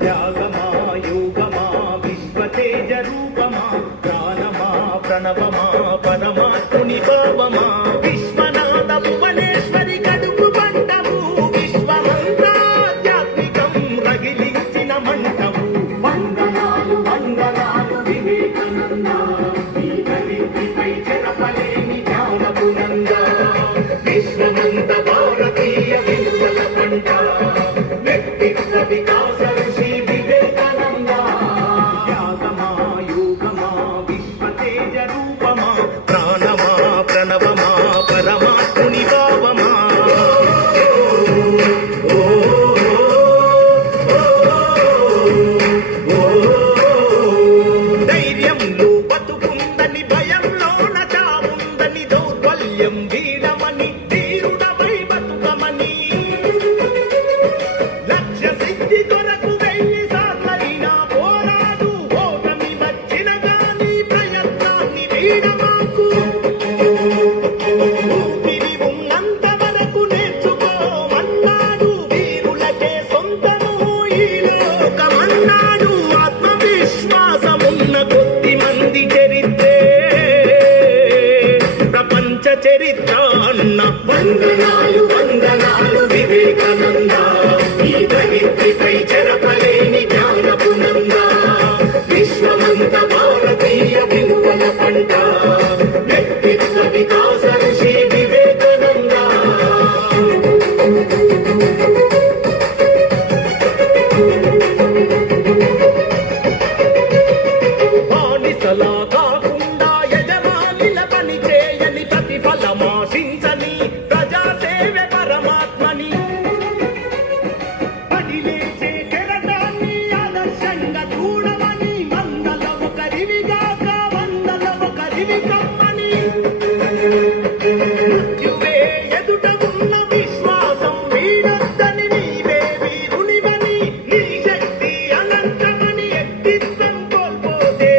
త్యాగమా యోగమా విశ్వతేజ రూపమా ప్రాణమా ప్రణవమా పరమాత్ముని భావమా విశ్వనాథ భువనేశ్వరి కడుపు పంటవు విశ్వమంత్రాధ్యాత్మికం రగిలించిన మంటవు. వందనాలు వందనాలు వివేకానంద పై చెరపలేని జ్ఞానపునంద విశ్వమంత భారతీయ విలువల పంట వ్యక్తిత్వ వికాస ఋషి వివేకానంద. త్యాగమా యోగమా విశ్వతేజ రూపమా ప్రాణమా ప్రణవమా పరమాత్ముని భావమా. ధైర్యంలో బతుకుందని భయంలోన చావుందని దౌర్బల్యం వీడమని ధీరుడవై బతుకమని లక్ష్య సిద్ధి కొరకు 1000 సార్లైనా పోరాడు ఓటమి వచ్చిన గాని ప్రయత్నాన్ని వీడమాకు. ఊపిరి ఉన్నంత వరకు నేర్చుకోమన్నాడు వీరులకే సొంతము ఈ లోకమన్నాడు. ఆత్మవిశ్వాసమున్న కొద్ది మంది చరిత్రే ప్రపంచ చరిత్ర అన్న. వందనాలు వందనాలు వివేకానంద ఈ ధరిత్రిపై చెరపలేని జ్ఞానపునంద విశ్వమంత భారతీయ విలువల పంట వ్యక్తిత్వ వికాస ఋషి వివేకానంద. బానిసలా కాకుండా యజమానిల పని చేయని ప్రతిఫలమాశించని ప్రజాసేవే పరమాత్మని పడిలేచే కెరటాన్ని ఆదర్శంగా చూడమని వందల ఒకరివిగాక వందల ఒకరివి కమ్మని. మృత్యువే ఎదుట ఉన్న విశ్వాసం వీడొద్దని నీవే వీరునివని నీ శక్తి అనంతమని వ్యక్తిత్వం కోల్పోతే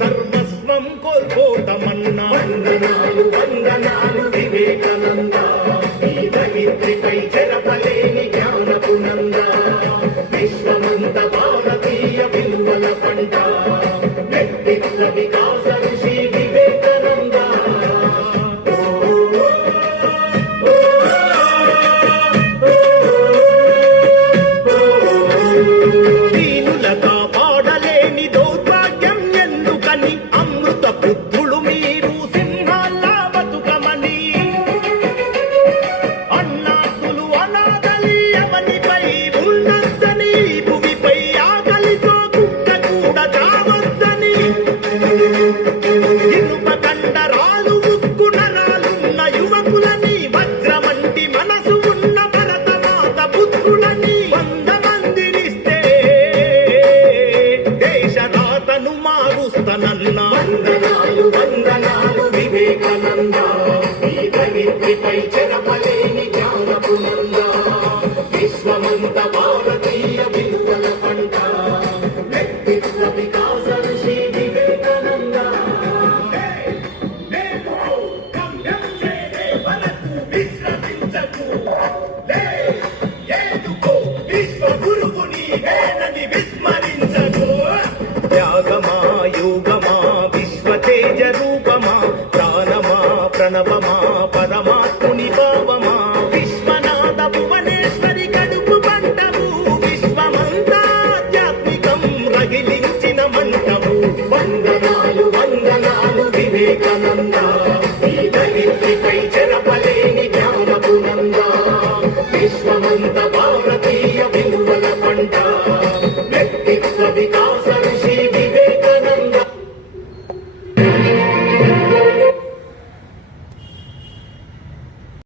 సర్వస్వం కోల్పోతమన్నా. వందనాలు వందనాలు వివేకానంద ఈ ధరిత్రిపై చెరపలేని జ్ఞానపునంద విశ్వమంత భారతీయ విలువల పంట వ్యక్తిత్వ వికాస ఋషి వివేకానంద. దీనుల కాపాడలేని దౌర్భాగ్యం ఎందుకని అమృత బుద్ధులు మీరు సింహాల్లా బతుకమని. అన్నాతులు అనాథలి అవనిపై ఉన్నద్దని భూమిపై ఆకలితో కుక్క కూడా చావద్దని. ఇనుప కండరాలు ఉక్కు నరాలున్న యువకులని వజ్రమంటి మనసు ఉన్న భరతమాత పుత్రులని 100 మందినిస్తే దేశ రాతను మారుస్తనన్న. వందనాలు వందనాలు వివేకానంద ఈ ధరిత్రిపై చెరపలేని జ్ఞానపునంద విశ్వమంత భారతీయ విలువల పంట వ్యక్తిత్వ వికాస ఋషి వివేకానంద. నేను గమ్యం చేరే వరకు విశ్రమించకు ఏదుకో విశ్వ గురువు నీవేనని విస్మరించకు. త్యాగమా యోగమా విశ్వతేజ రూపమా ప్రాణమా ప్రణవమా